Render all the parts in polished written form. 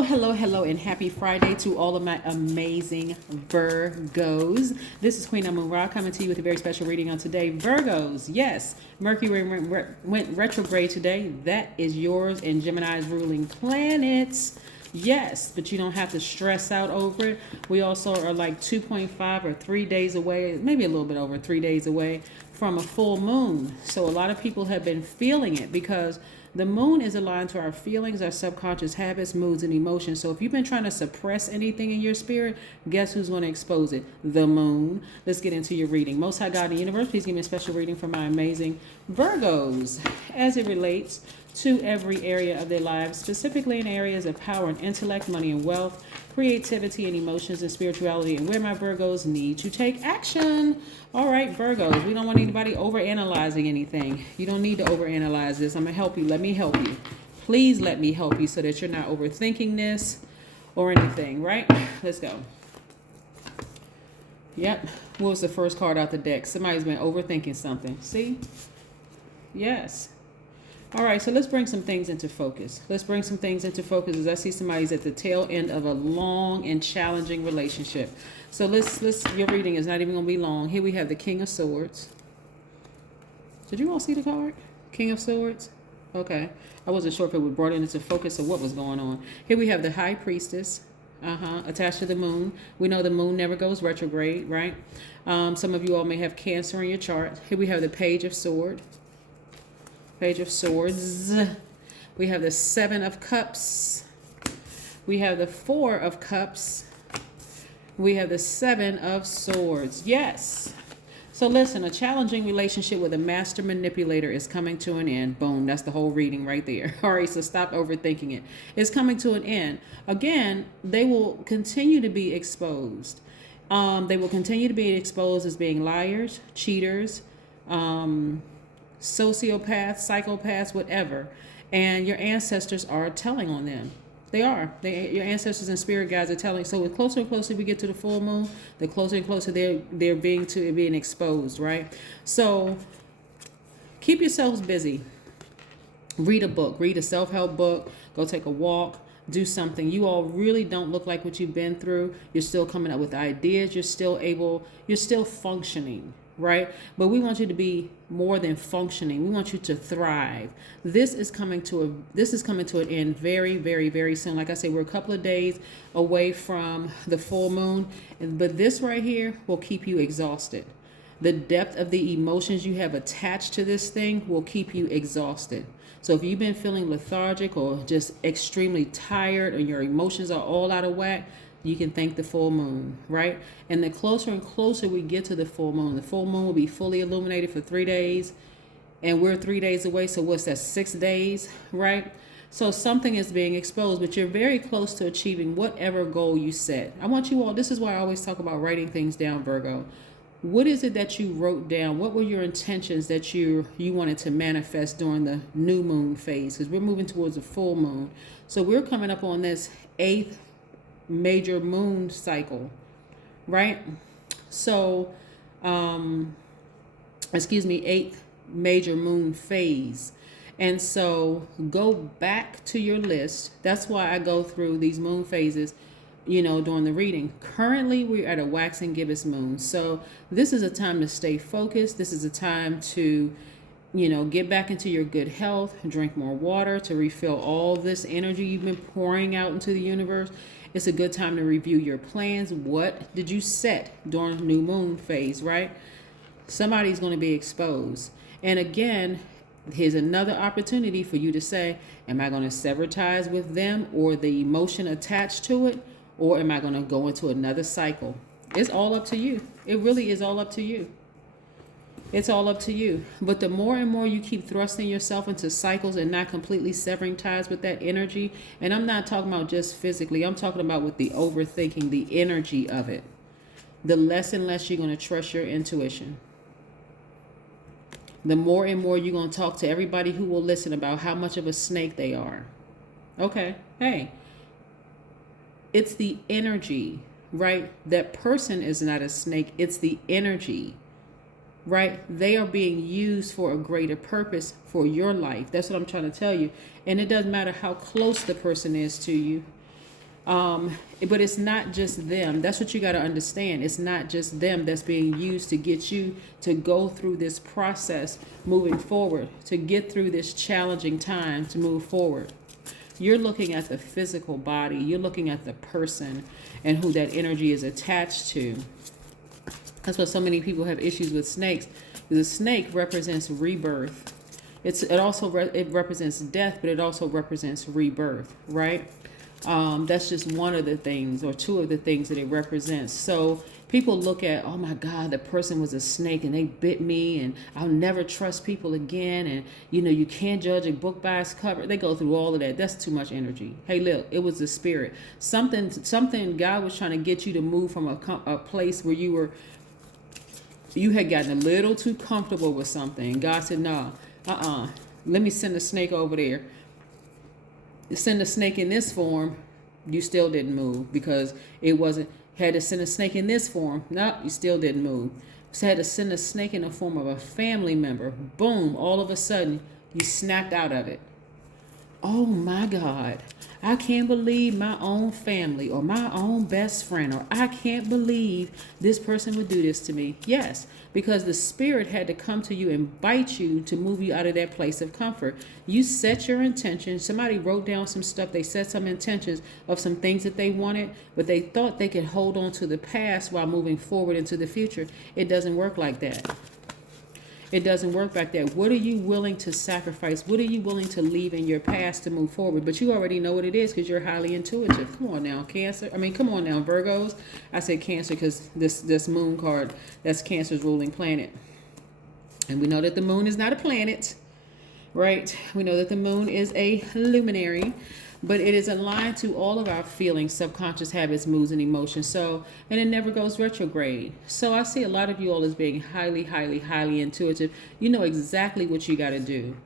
Hello, and happy Friday to all of my amazing Virgos. This is Queen Amun Ra coming to you with a very special reading on today. Virgos, yes, Mercury went retrograde today. That is yours and Gemini's ruling planets. Yes, but you don't have to stress out over it. We also are like 2.5 or 3 days away, maybe a little bit over 3 days away from a full moon. So a lot of people have been feeling it because the moon is aligned to our feelings, our subconscious habits, moods, and emotions. So if you've been trying to suppress anything in your spirit, guess who's going to expose it? The moon. Let's get into your reading. Most High God in the universe, please give me a special reading for my amazing Virgos as it relates to every area of their lives, specifically in areas of power and intellect, money and wealth, creativity and emotions and spirituality, and where my Virgos need to take action. All right, Virgos, we don't want anybody overanalyzing anything. You don't need to overanalyze this. I'm going to help you. Let me help you. Please let me help you so that you're not overthinking this or anything, right? Let's go. Yep. What was the first card out the deck? Somebody's been overthinking something. See? Yes. All right, so let's bring some things into focus. Let's bring some things into focus as I see somebody's at the tail end of a long and challenging relationship. So let's your reading is not even going to be long. Here we have the King of Swords. Did you all see the card? King of Swords? Okay. I wasn't sure if it would brought it into focus or what was going on. Here we have the High Priestess. Attached to the moon. We know the moon never goes retrograde, right? Some of you all may have Cancer in your chart. Here we have the Page of Swords. Page of Swords. We have the Seven of Cups. We have the Four of Cups. We have the Seven of Swords. Yes. So listen, a challenging relationship with a master manipulator is coming to an end. Boom. That's the whole reading right there. All right. So stop overthinking it. It's coming to an end. Again, they will continue to be exposed. They will continue to be exposed as being liars, cheaters, sociopaths, psychopaths, whatever, and your ancestors are telling on them. They are. Your ancestors and spirit guides are telling. So the closer and closer we get to the full moon, the closer and closer they're being exposed, right? So keep yourselves busy. Read a book. Read a self-help book. Go take a walk. Do something. You all really don't look like what you've been through. You're still coming up with ideas. You're still functioning. Right? But we want you to be more than functioning. We want you to thrive. This is coming to an end very, very, very soon. Like I said, we're a couple of days away from the full moon, but this right here will keep you exhausted. The depth of the emotions you have attached to this thing will keep you exhausted. So if you've been feeling lethargic or just extremely tired or your emotions are all out of whack, you can thank the full moon, right? And the closer and closer we get to the full moon will be fully illuminated for 3 days. And we're 3 days away. So what's that, 6 days, right? So something is being exposed, but you're very close to achieving whatever goal you set. I want you all, this is why I always talk about writing things down, Virgo. What is it that you wrote down? What were your intentions that you wanted to manifest during the new moon phase? Because we're moving towards a full moon. So we're coming up on this 8th major moon cycle, right? So 8th major moon phase. And so go back to your list. That's why I go through these moon phases, during the reading. Currently we're at a waxing gibbous moon, so this is a time to stay focused. This is a time to get back into your good health, drink more water to refill all this energy you've been pouring out into the universe. It's a good time to review your plans. What did you set during the new moon phase, right? Somebody's going to be exposed. And again, here's another opportunity for you to say, am I going to sever ties with them or the emotion attached to it? Or am I going to go into another cycle? It's all up to you. It really is all up to you. It's all up to you. But the more and more you keep thrusting yourself into cycles and not completely severing ties with that energy, and I'm not talking about just physically, I'm talking about with the overthinking, the energy of it, the less and less you're going to trust your intuition. The more and more you're going to talk to everybody who will listen about how much of a snake they are. Okay, hey, it's the energy, right? That person is not a snake. It's the energy. Right? They are being used for a greater purpose for your life. That's what I'm trying to tell you. And it doesn't matter how close the person is to you. But it's not just them. That's what you got to understand. It's not just them that's being used to get you to go through this process moving forward, to get through this challenging time to move forward. You're looking at the physical body. You're looking at the person and who that energy is attached to. That's why so many people have issues with snakes. The snake represents rebirth. It represents death, but it also represents rebirth, right? That's just one of the things, or two of the things that it represents. So people look at, oh my God, the person was a snake and they bit me and I'll never trust people again. And you can't judge a book by its cover. They go through all of that. That's too much energy. Hey, look, it was the spirit. Something God was trying to get you to move from a place where you had gotten a little too comfortable with something. God said, no, let me send a snake over there. Send a snake in this form, you still didn't move because it wasn't. Had to send a snake in this form, no, you still didn't move. So had to send a snake in the form of a family member. Boom, all of a sudden, you snapped out of it. Oh my God, I can't believe my own family or my own best friend, or I can't believe this person would do this to me. Yes, because the spirit had to come to you and bite you to move you out of that place of comfort. You set your intentions. Somebody wrote down some stuff. They set some intentions of some things that they wanted, but they thought they could hold on to the past while moving forward into the future. It doesn't work like that. It doesn't work like that. What are you willing to sacrifice? What are you willing to leave in your past to move forward? But you already know what it is because you're highly intuitive. Come on now, Cancer. Come on now, Virgos. I said Cancer because this moon card, that's Cancer's ruling planet. And we know that the moon is not a planet, right? We know that the moon is a luminary. But it is aligned to all of our feelings, subconscious habits, moods, and emotions. So, and it never goes retrograde. So I see a lot of you all as being highly, highly, highly intuitive. You know exactly what you got to do.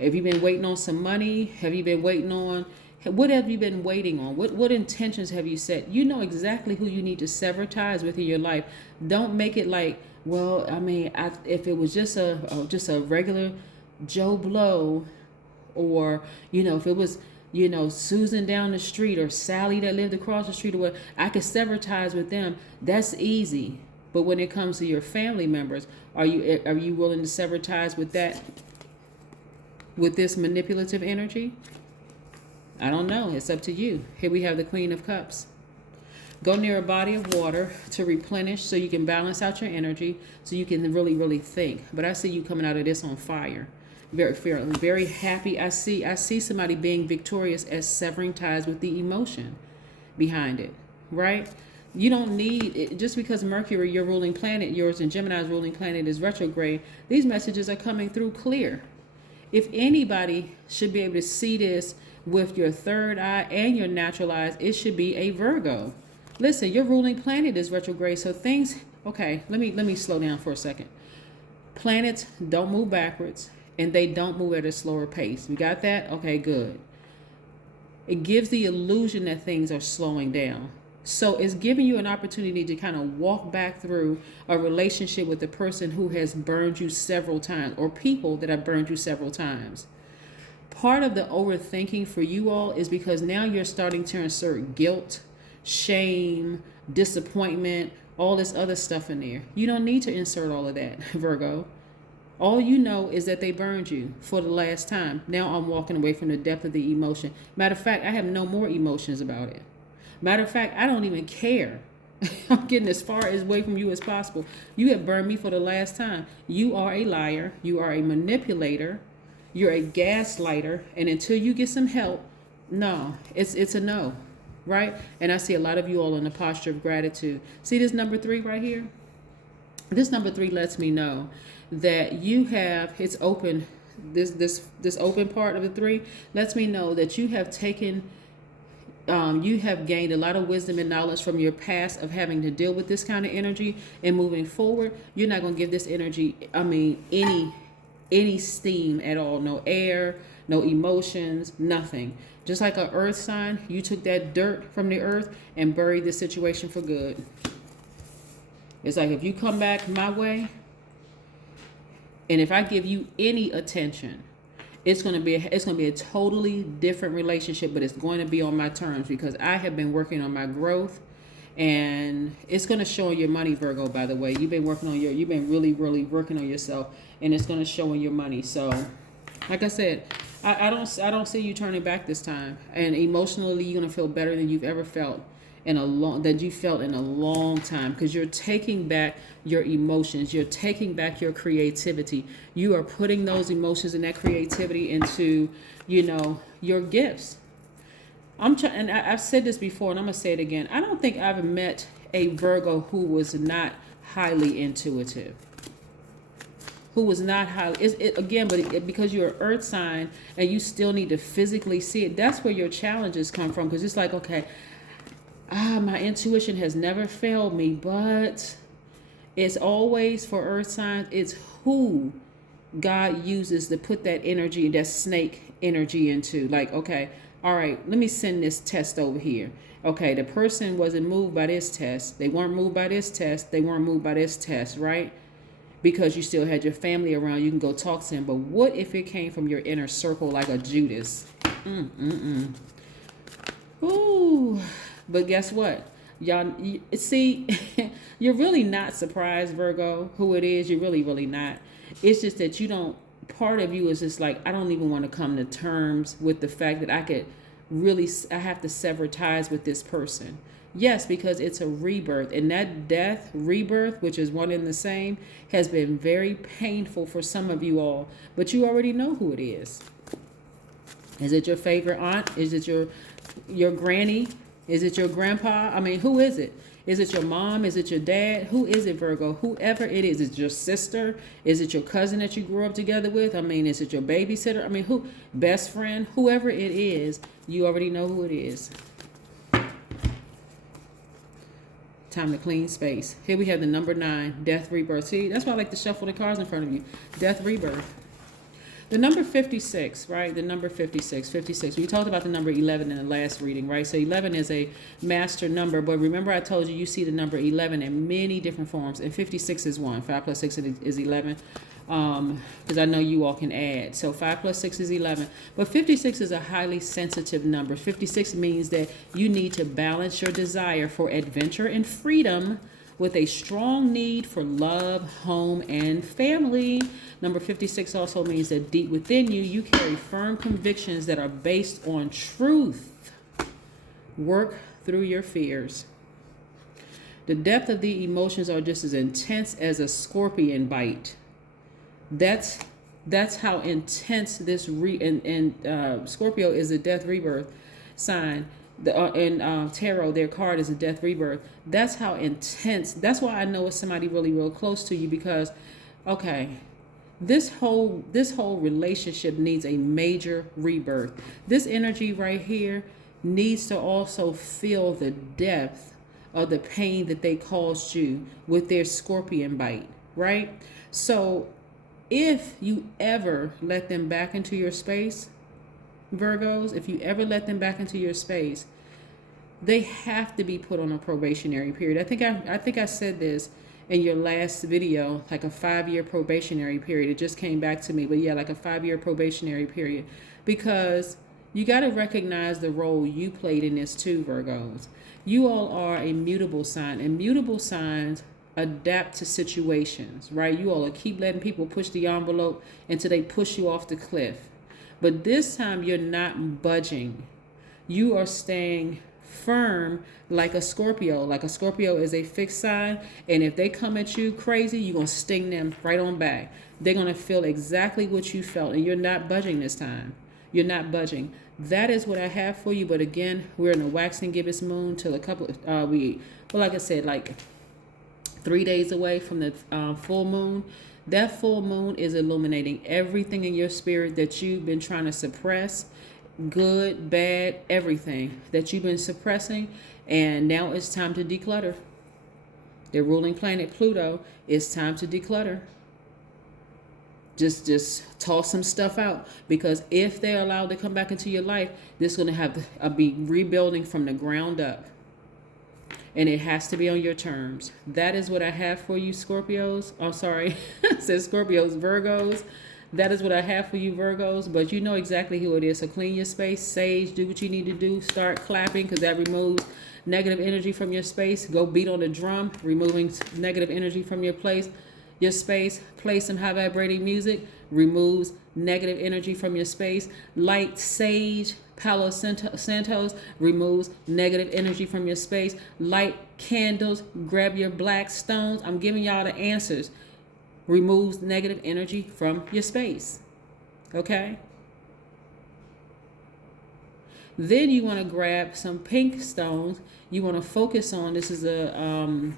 Have you been waiting on some money? Have you been waiting on, what have you been waiting on? What intentions have you set? You know exactly who you need to sever ties with in your life. Don't make it like, well, if it was just a regular Joe Blow, or, if it was, Susan down the street, or Sally that lived across the street, or what, I could sever ties with them. That's easy. But when it comes to your family members, are you willing to sever ties with this manipulative energy? I don't know. It's up to you. Here we have the Queen of Cups. Go near a body of water to replenish so you can balance out your energy, so you can really, really think. But I see you coming out of this on fire. Very fairly, very happy. I see somebody being victorious as severing ties with the emotion behind it, right? You don't need it, just because Mercury, your ruling planet, yours and Gemini's ruling planet, is retrograde. These messages are coming through clear. If anybody should be able to see this with your third eye and your natural eyes, it should be a Virgo. Listen, your ruling planet is retrograde, so things. Okay, let me slow down for a second. Planets don't move backwards. And they don't move at a slower pace. You got that? Okay, good. It gives the illusion that things are slowing down. So it's giving you an opportunity to kind of walk back through a relationship with a person who has burned you several times, or people that have burned you several times. Part of the overthinking for you all is because now you're starting to insert guilt, shame, disappointment, all this other stuff in there. You don't need to insert all of that, Virgo. All you know is that they burned you for the last time. Now I'm walking away from the depth of the emotion. Matter of fact, I have no more emotions about it. Matter of fact, I don't even care. I'm getting as far away from you as possible. You have burned me for the last time. You are a liar. You are a manipulator. You're a gaslighter. And until you get some help, no, it's a no, right? And I see a lot of you all in a posture of gratitude. See this number 3 right here? This number 3 lets me know that you have, it's open, this open part of the 3 lets me know that you have taken, you have gained a lot of wisdom and knowledge from your past of having to deal with this kind of energy, and moving forward, you're not going to give this energy, any steam at all, no air, no emotions, nothing. Just like an earth sign, you took that dirt from the earth and buried the situation for good. It's like, if you come back my way, and if I give you any attention, it's gonna be a totally different relationship, but it's going to be on my terms because I have been working on my growth, and it's going to show in your money, Virgo. By the way, you've been really working on yourself, and it's going to show in your money. So, like I said, I don't see you turning back this time, and emotionally you're gonna feel better than you've ever felt in a long time, because you're taking back your emotions, you're taking back your creativity, you are putting those emotions and that creativity into, your gifts. And I've said this before, and I'm gonna say it again. I don't think I've met a Virgo who was not highly intuitive, who was not highly, because you're an earth sign and you still need to physically see it. That's where your challenges come from, because it's like, okay, my intuition has never failed me, but it's always for earth signs, it's who God uses to put that energy, that snake energy into. Like, okay, all right, let me send this test over here. Okay, the person wasn't moved by this test. They weren't moved by this test. They weren't moved by this test, right? Because you still had your family around, you can go talk to them. But what if it came from your inner circle like a Judas? Ooh. But guess what? Y'all, see, you're really not surprised, Virgo, who it is. You're really, really not. It's just that part of you is just like, I don't even want to come to terms with the fact that I have to sever ties with this person. Yes, because it's a rebirth, and that death, rebirth, which is one and the same, has been very painful for some of you all, but you already know who it is. Is it your favorite aunt? Is it your granny? Is it your grandpa? I mean, who is it? Is it your mom? Is it your dad? Who is it, Virgo? Whoever it is it your sister? Is it your cousin that you grew up together with? I mean, is it your babysitter? I mean, best friend? Whoever it is, you already know who it is. Time to clean space. Here we have the number 9, death, rebirth. See, that's why I like to shuffle the cards in front of you. Death, rebirth. The number 56, right? The number 56. We talked about the number 11 in the last reading, right? So 11 is a master number, but remember I told you see the number 11 in many different forms, and 56 is one. 5 plus 6 is 11, because I know you all can add. So 5 plus 6 is 11, but 56 is a highly sensitive number. 56 means that you need to balance your desire for adventure and freedom with a strong need for love, home, and family. Number 56 also means that deep within you, you carry firm convictions that are based on truth. Work through your fears. The depth of the emotions are just as intense as a scorpion bite. That's how intense this Scorpio is a death rebirth sign. In tarot, their card is a death rebirth. That's how intense. That's why I know it's somebody really real close to you, because, okay, this whole relationship needs a major rebirth. This energy right here needs to also feel the depth of the pain that they caused you with their scorpion bite, right? So if you ever let them back into your space, Virgos, if you ever let them back into your space, they have to be put on a probationary period. I think I said this in your last video, like a 5-year probationary period. It just came back to me, but yeah, like a 5-year probationary period, because you got to recognize the role you played in this too, Virgos. You all are a mutable sign, and mutable signs adapt to situations, right? You all will keep letting people push the envelope until they push you off the cliff. But this time you're not budging. You are staying firm like a Scorpio. Like a Scorpio is a fixed sign, and if they come at you crazy, you're going to sting them right on back. They're going to feel exactly what you felt, and you're not budging this time. You're not budging. That is what I have for you. But again, we're in a waxing gibbous moon till like I said, like 3 days away from the full moon. That full moon is illuminating everything in your spirit that you've been trying to suppress, good, bad, everything that you've been suppressing, and now it's time to declutter. The ruling planet Pluto, it's time to declutter. Just toss some stuff out, because if they're allowed to come back into your life, this is going to have to be rebuilding from the ground up. And it has to be on your terms. That is what I have for you, Scorpios. Oh, sorry. It says Scorpios, Virgos. That is what I have for you, Virgos, but you know exactly who it is. So clean your space, sage, do what you need to do. Start clapping because that removes negative energy from your space. Go beat on the drum, removing negative energy from your space. Play some high vibrating music, removes negative energy from your space. Light sage, Palo Santos, removes negative energy from your space. Light candles, grab your black stones. I'm giving y'all the answers. Removes negative energy from your space. Okay? Then you want to grab some pink stones. You want to focus on, this is a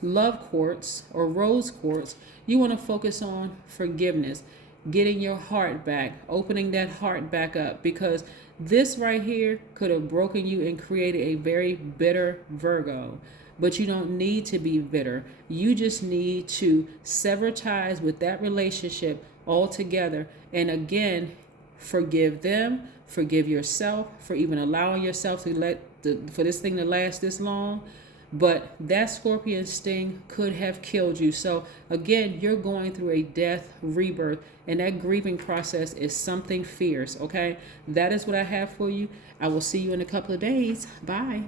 love quartz or rose quartz. You want to focus on forgiveness, getting your heart back, opening that heart back up, because this right here could have broken you and created a very bitter Virgo. But you don't need to be bitter. You just need to sever ties with that relationship altogether. And again, forgive them, forgive yourself for even allowing yourself to for this thing to last this long. But that scorpion sting could have killed you. So again, you're going through a death rebirth, and that grieving process is something fierce. Okay, that is what I have for you. I will see you in a couple of days. Bye.